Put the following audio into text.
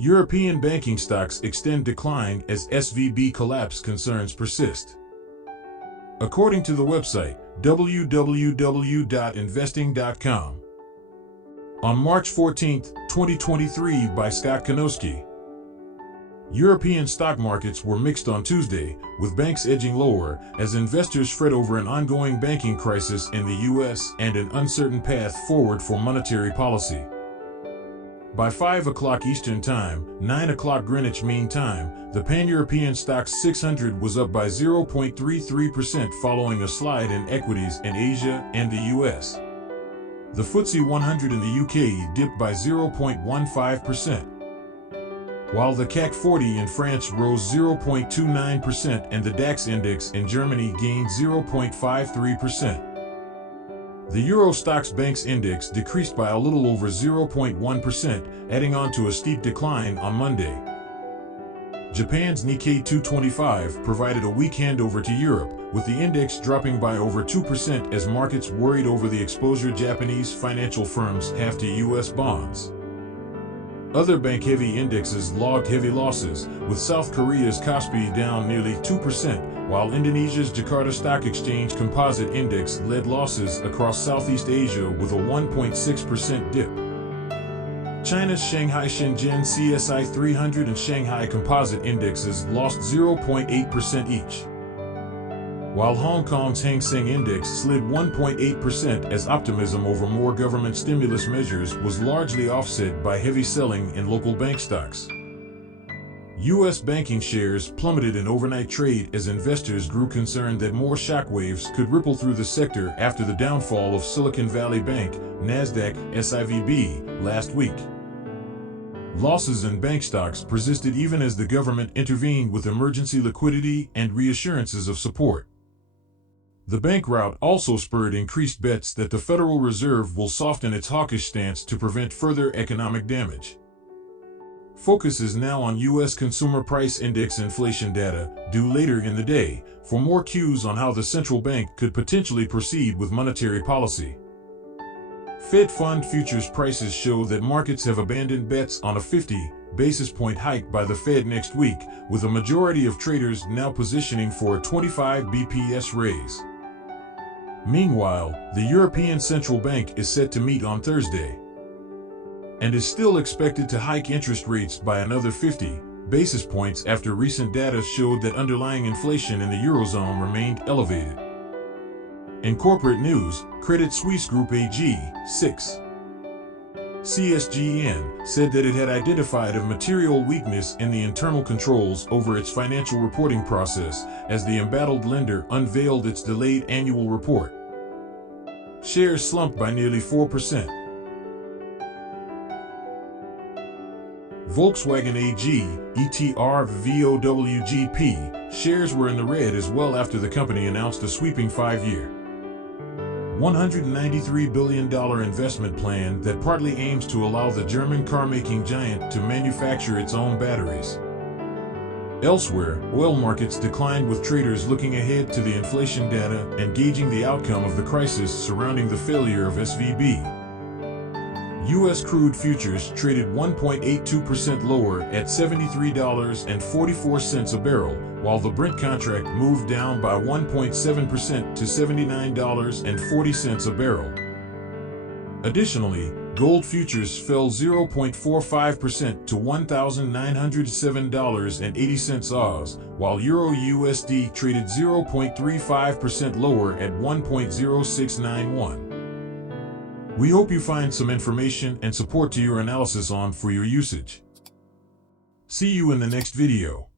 European banking stocks extend decline as SVB collapse concerns persist. According to the website www.investing.com. On March 14, 2023 by Scott Kanowski. European stock markets were mixed on Tuesday, with banks edging lower as investors fret over an ongoing banking crisis in the U.S. and an uncertain path forward for monetary policy. By 5 o'clock Eastern Time, 9 o'clock Greenwich Mean Time, the Pan-European Stoxx 600 was up by 0.33% following a slide in equities in Asia and the U.S. The FTSE 100 in the UK dipped by 0.15%, while the CAC 40 in France rose 0.29% and the DAX index in Germany gained 0.53%. The Euro Stoxx Banks Index decreased by a little over 0.1%, adding on to a steep decline on Monday. Japan's Nikkei 225 provided a weak handover to Europe, with the index dropping by over 2% as markets worried over the exposure Japanese financial firms have to U.S. bonds. Other bank-heavy indexes logged heavy losses, with South Korea's Kospi down nearly 2%, while Indonesia's Jakarta Stock Exchange Composite Index led losses across Southeast Asia with a 1.6% dip. China's Shanghai Shenzhen CSI 300 and Shanghai Composite Indexes lost 0.8% each, while Hong Kong's Hang Seng Index slid 1.8% as optimism over more government stimulus measures was largely offset by heavy selling in local bank stocks. U.S. banking shares plummeted in overnight trade as investors grew concerned that more shockwaves could ripple through the sector after the downfall of Silicon Valley Bank, Nasdaq, SIVB, last week. Losses in bank stocks persisted even as the government intervened with emergency liquidity and reassurances of support. The bank rout also spurred increased bets that the Federal Reserve will soften its hawkish stance to prevent further economic damage. Focus is now on U.S. Consumer Price Index inflation data, due later in the day, for more cues on how the central bank could potentially proceed with monetary policy. Fed fund futures prices show that markets have abandoned bets on a 50 basis point hike by the Fed next week, with a majority of traders now positioning for a 25 BPS raise. Meanwhile, the European Central Bank is set to meet on Thursday and is still expected to hike interest rates by another 50 basis points after recent data showed that underlying inflation in the Eurozone remained elevated. In corporate news, Credit Suisse Group AG, 6 CSGN, said that it had identified a material weakness in the internal controls over its financial reporting process as the embattled lender unveiled its delayed annual report. Shares slumped by nearly 4%. Volkswagen AG, ETR-VOWGP, shares were in the red as well after the company announced a sweeping 5-year, $193 billion investment plan that partly aims to allow the German car-making giant to manufacture its own batteries. Elsewhere, oil markets declined with traders looking ahead to the inflation data and gauging the outcome of the crisis surrounding the failure of SVB. U.S. crude futures traded 1.82% lower at $73.44 a barrel, while the Brent contract moved down by 1.7% to $79.40 a barrel. Additionally, gold futures fell 0.45% to $1,907.80 Oz, while Euro USD traded 0.35% lower at 1.0691. We hope you find some information and support to your analysis on for your usage. See you in the next video.